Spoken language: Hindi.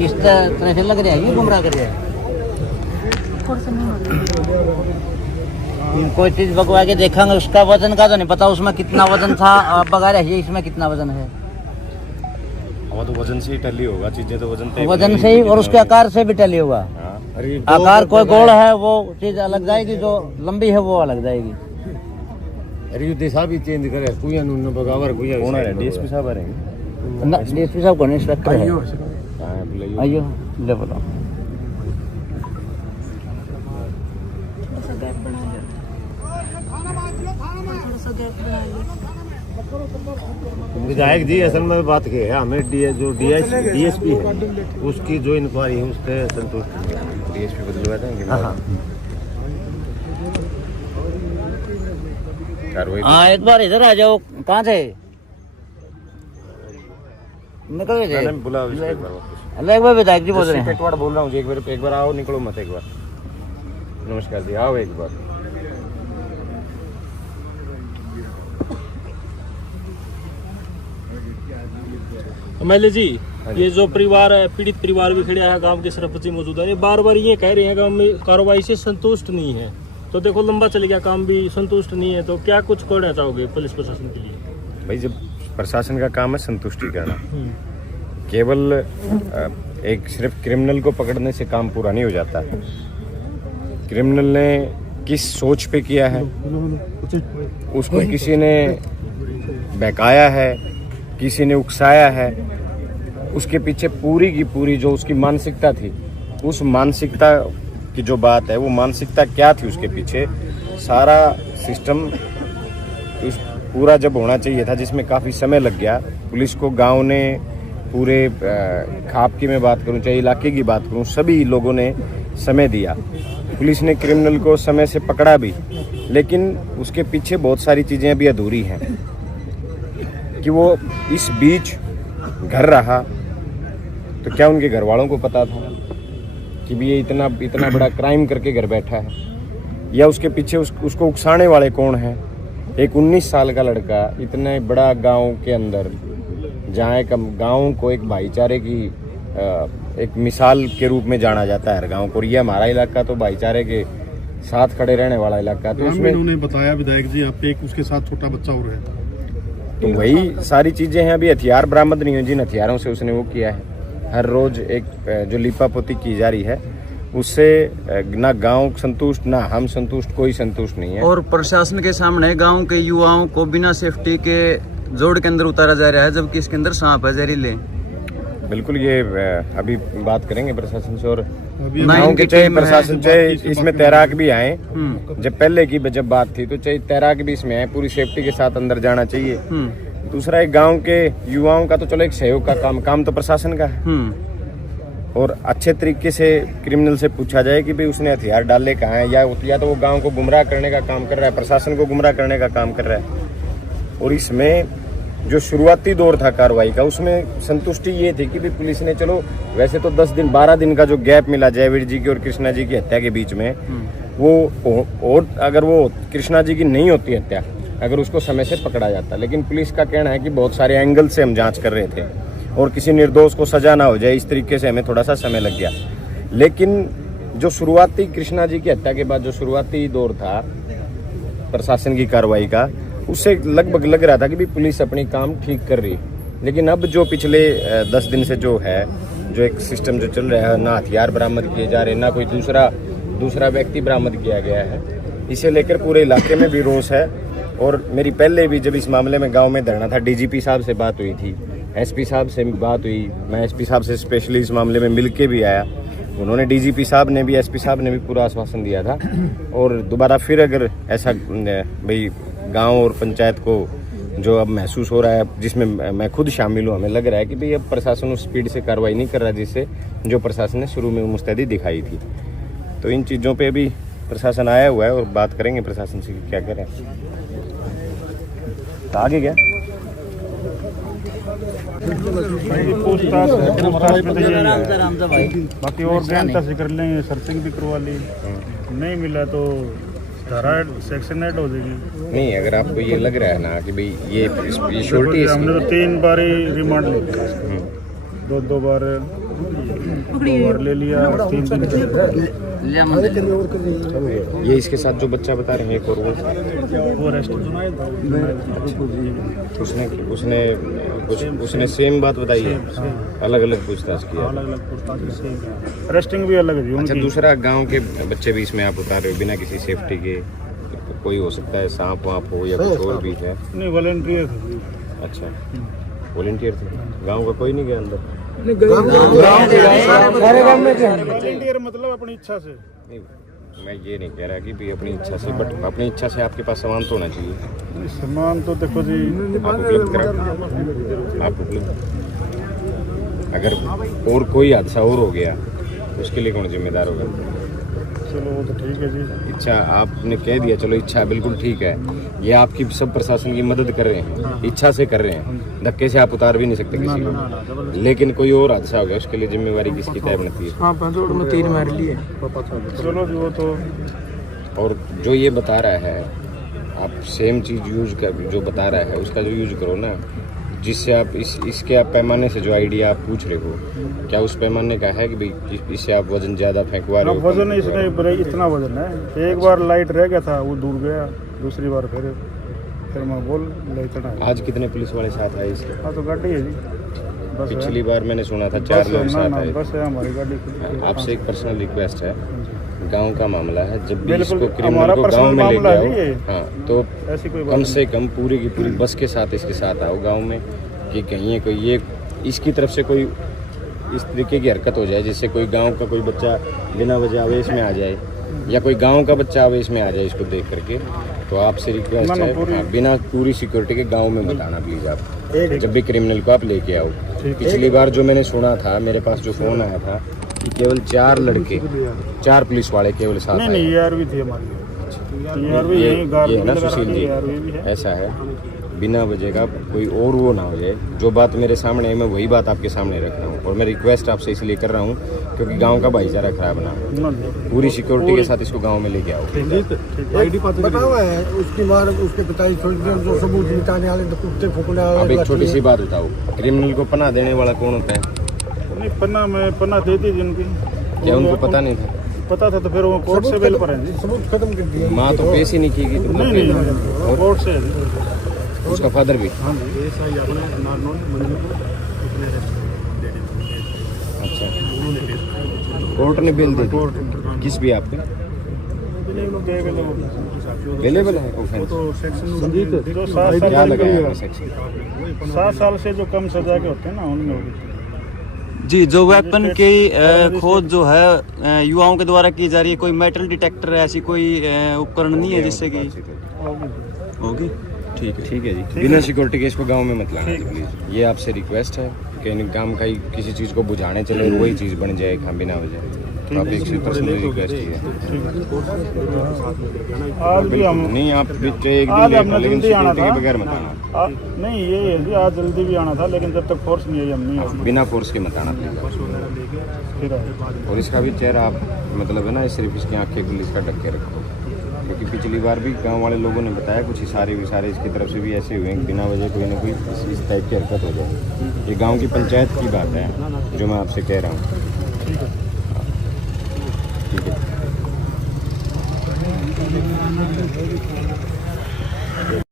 इस तरह से लग रहा है, ये गुमराह कर रहा है। कोई चीज बगवा के देखेंगे, उसका वजन का तो नहीं पता, उसमें कितना वजन था, बगा रहा है इसमें कितना वजन है। तो वजन से ही टली होगा चीजें, तो वजन से ही और उसके आकार से भी टली होगा। आकार कोई गोल है वो चीज अलग जाएगी, जो लंबी है वो अलग जाएगी। अरे दिशा भी चेंज करे, कुया नु बगावर कुया कौन है? डीएसपी साहब आ रहे हैं ना, डीएसपी साहब को इंस्ट्रक्टर है। आइयो ले बोलो। विधायक जी असल में बात के है, हमें जो डीएसपी है उसकी जो इंक्वायरी है उससे संतुष्ट नहीं। डीएसपी बदलवा देंगे। हाँ एक बार इधर आ जाओ। कहाँ थे? निकल गए। बुला अल्लाह एक बार विधायक जी बोल रहे हैं। बोल रहा हूँ जी, एक बार आओ, निकलो मत, एक बार नमस्कार जी, आओ एक बार। एमएलए जी, ये जो परिवार है, पीड़ित परिवार भी खड़े है, गांव के सरपंच मौजूद है, ये बार बार ये कह रहे हैं गांव में कार्रवाई से संतुष्ट नहीं है। तो देखो लंबा चल गया, काम भी संतुष्ट नहीं है, तो क्या कुछ करना चाहोगे पुलिस प्रशासन के लिए? भाई जब प्रशासन का काम है संतुष्टि करना, केवल एक सिर्फ क्रिमिनल को पकड़ने से काम पूरा नहीं हो जाता। क्रिमिनल ने किस सोच पे किया है, उसको किसी ने बहकाया है, किसी ने उकसाया है, उसके पीछे पूरी की पूरी जो उसकी मानसिकता थी, उस मानसिकता की जो बात है, वो मानसिकता क्या थी उसके पीछे, सारा सिस्टम उस पूरा जब होना चाहिए था, जिसमें काफ़ी समय लग गया। पुलिस को गांव ने पूरे खाप की मैं बात करूं, चाहे इलाके की बात करूं, सभी लोगों ने समय दिया। पुलिस ने क्रिमिनल को समय से पकड़ा भी, लेकिन उसके पीछे बहुत सारी चीज़ें अभी अधूरी हैं कि वो इस बीच घर रहा तो क्या उनके घर वालों को पता था कि भी ये इतना बड़ा क्राइम करके घर बैठा है, या उसके पीछे उसको उकसाने वाले कौन हैं? एक 19 साल का लड़का इतने बड़ा गांव के अंदर, जहाँ एक गांव को एक भाईचारे की एक मिसाल के रूप में जाना जाता है हर गांव को, ये हमारा इलाका तो भाईचारे के साथ खड़े रहने वाला इलाका, तो उसमें उन्होंने बताया विधायक जी आप एक उसके साथ छोटा बच्चा और है, तो वही सारी चीजें हैं। अभी हथियार बरामद नहीं हुए, जिन हथियारों से उसने वो किया है, हर रोज एक जो लिपापोती की जा रही है, उससे ना गांव संतुष्ट, ना हम संतुष्ट, कोई संतुष्ट नहीं है। और प्रशासन के सामने गांव के युवाओं को बिना सेफ्टी के जोड़ के अंदर उतारा जा रहा है, जबकि इसके अंदर सांप है, जहरीले। बिल्कुल, ये अभी बात करेंगे प्रशासन से, और ना गाँव के इनकी चाहे टीम है। प्रशासन चाहे इसमें तैराक भी आए, जब पहले की जब बात थी तो चाहे तैराक भी इसमें आए, पूरी सेफ्टी के साथ अंदर जाना चाहिए। दूसरा, एक गांव के युवाओं का तो चलो एक सहयोग का काम तो प्रशासन का है, और अच्छे तरीके से क्रिमिनल से पूछा जाए कि भाई उसने हथियार डाले कहाँ है, या तो वो गांव को गुमराह करने का काम कर रहा है, प्रशासन को गुमराह करने का काम कर रहा है। और इसमें जो शुरुआती दौर था कार्रवाई का, उसमें संतुष्टि ये थी कि भी पुलिस ने, चलो वैसे तो 10 दिन 12 दिन का जो गैप मिला जयवीर जी की और कृष्णा जी की हत्या के बीच में, वो और अगर वो कृष्णा जी की नहीं होती हत्या, अगर उसको समय से पकड़ा जाता, लेकिन पुलिस का कहना है कि बहुत सारे एंगल से हम जांच कर रहे थे और किसी निर्दोष को सजा ना हो जाए, इस तरीके से हमें थोड़ा सा समय लग गया। लेकिन जो शुरुआती कृष्णा जी की हत्या के बाद जो शुरुआती दौर था प्रशासन की कार्रवाई का, उससे लगभग लग रहा था कि भी पुलिस अपनी काम ठीक कर रही। लेकिन अब जो पिछले 10 दिन से जो है, जो एक सिस्टम जो चल रहा है, ना हथियार बरामद किए जा रहे, ना कोई दूसरा व्यक्ति बरामद किया गया है, इसे लेकर पूरे इलाके में भी रोष है। और मेरी पहले भी जब इस मामले में गांव में धरना था, डीजीपी साहब से बात हुई थी, एसपी साहब से बात हुई, मैं एसपी साहब से स्पेशली इस मामले में मिल के भी आया, उन्होंने डीजीपी साहब ने भी, एसपी साहब ने भी पूरा आश्वासन दिया था। और दोबारा फिर अगर ऐसा भाई गांव और पंचायत को जो अब महसूस हो रहा है, जिसमें मैं खुद शामिल हूँ, हमें लग रहा है कि भाई अब प्रशासन उस स्पीड से कार्रवाई नहीं कर रहा जिससे जो प्रशासन ने शुरू में मुस्तैदी दिखाई थी। तो इन चीज़ों पे भी प्रशासन आया हुआ है और बात करेंगे प्रशासन से कि क्या करें। तो आगे क्या पूछताछ में तो यही है, बाकी और गहनता से कर लेंगे, सर्चिंग भी करवा ली, नहीं मिला तो धारा सेक्शन ऐड हो जाएगी। नहीं, अगर आपको ये लग रहा है ना कि भाई ये श्योरिटी, हमने तो 3 बार ही रिमांड लिया, 2 बार 2 बार ले लिया, 3 दिन ये इसके साथ जो बच्चा बता रहे हैं एक और वो रेस्ट। उसने सेम बात बताई है, अलग अलग पूछताछ किया। अलग अलग पूछताछ से रेस्टिंग भी अलग है जी अच्छा, उनकी। दूसरा गांव के बच्चे भी इसमें आप उतार रहे हो बिना किसी सेफ्टी के? कोई हो सकता है सांप वाप हो या कुछ और भी है? नहीं, वॉलंटियर थे जी। अच्छा, वॉलंटियर थे, गांव का कोई नहीं गया अंदर? वॉलंटियर मतलब अपनी इच्छा से। नहीं, मैं ये नहीं कह रहा कि भी अपनी इच्छा से, बट अपनी इच्छा से आपके पास सामान तो होना चाहिए। नहीं, सामान तो देखो जी, आप उपलब्ध करा, आप उपलब्ध। अगर और कोई हादसा और हो गया उसके लिए कौन जिम्मेदार होगा? चलो वो तो ठीक है जी। इच्छा आपने कह दिया, चलो इच्छा बिल्कुल ठीक है, ये आपकी सब प्रशासन की मदद कर रहे हैं, इच्छा से कर रहे हैं, धक्के से आप उतार भी नहीं सकते किसी को। लेकिन कोई और हादसा हो गया उसके लिए जिम्मेवारी किसकी तय बनती है? चलो जी वो तो। और जो ये बता रहा है, आप सेम चीज यूज कर, जो बता रहा है उसका जो यूज करो ना, जिससे आप इसके आप पैमाने से जो आइडिया आप पूछ रहे हो, क्या उस पैमाने का है कि भाई इससे आप वजन ज्यादा फेंकवा रहे हो? वजन इसका इतना वजन है, एक बार लाइट रह गया था वो दूर गया, दूसरी बार फिर मैं बोल इतना है। आज कितने पुलिस वाले साथ आए इसके? हाँ तो गाड़ी है जी, बस है। पिछली बार मैंने सुना था 4 लोग साथ आए। बस है हमारी गाड़ी। आपसे एक पर्सनल रिक्वेस्ट है, गांव का मामला है, जब भी बिल्कुल, इसको क्रिमिनल हमारा को गांव पर्सनल में ले मामला है आओ, ये। हाँ, तो ऐसी कोई बात कम से कम पूरी की पूरी बस के साथ इसके साथ आओ गांव में, कि कहीं कोई ये इसकी तरफ से कोई इस तरीके की हरकत हो जाए जिससे कोई गांव का कोई बच्चा बिना वजह आवेश में आ जाए, या कोई गांव का बच्चा आवेश में आ जाए इसको देख करके। तो आपसे रिक्वेस्ट है, हाँ, बिना पूरी सिक्योरिटी के गांव में मत आना प्लीज आप, जब भी क्रिमिनल को आप लेके आओ। पिछली बार जो मैंने सुना था, मेरे पास जो फोन आया था कि केवल 4 लड़के, 4 पुलिस वाले केवल साथ आए। नहीं, ARV थी हमारी। ये है ना सुशील जी, ऐसा है, बिना वजह का कोई और वो ना हो जाए। जो बात मेरे सामने है मैं वही बात आपके सामने रख रहा हूँ, और मैं रिक्वेस्ट आपसे इसलिए कर रहा हूँ क्योंकि गांव का भाईचारा खराब ना हो। पूरी सिक्योरिटी के साथ इसको गांव में लेके आओ। बताओ है उसकी मार, उसके पिताजी जो सबूत मिटाने वाले कुत्ते फूकने वाले। अब एक छोटी सी बात बताओ, क्रिमिनल को पनाह देने वाला कौन होता है? नहीं, पन्ना देती जिनकी, क्या उनको पता नहीं था? पता था तो फिर वो कोर्ट से बेल पर है जी। सबूत खत्म कर दिया। माँ तो पेश ही नहीं की तो नहीं, कोर्ट से है जी। उसका फादर भी? हाँ जी, अच्छा, कोर्ट ने बेल दे दी? किस भी आप पे अवेलेबल है ऑफेंस? जो क्या लगाया आपने सेक्शन? 7 साल से जो कम सजा के होते हैं ना उनमें होगी। जी, जो वेपन की खोज जो है युवाओं के द्वारा की जा रही है, कोई मेटल डिटेक्टर ऐसी कोई उपकरण नहीं है जिससे कि होगी? ठीक है जी, बिना सिक्योरिटी के इसको गांव में मत लाना प्लीज, ये आपसे रिक्वेस्ट है। कहीं काम का ही किसी चीज़ को बुझाने चले और वही चीज़ बन जाए खां बिना वजह, तो आप एक पर्सनल रिक्वेस्ट है। आज भी हम नहीं, आप एक दिन आज लेट हमने हो, लेकिन जल्दी आना सिक्योरिटी के था। बगैर मत आना। नहीं, ये है जी, आज जल्दी भी आना था लेकिन जब तक फोर्स नहीं आई हम नहीं आए। बिना फोर्स के मत आना प्लीज। फिर आए। और इसका भी चेहरा आप मतलब है ना, सिर्फ इसकी आंखें गुल इसका ढक के रखो, क्योंकि पिछली बार भी गांव वाले लोगों ने बताया कुछ इशारे विशारे इसकी तरफ से भी ऐसे हुए हैं, बिना वजह कोई ना कोई इस टाइप की हरकत हो जाए। ये गांव की पंचायत की बात है जो मैं आपसे कह रहा हूँ। ठीक है।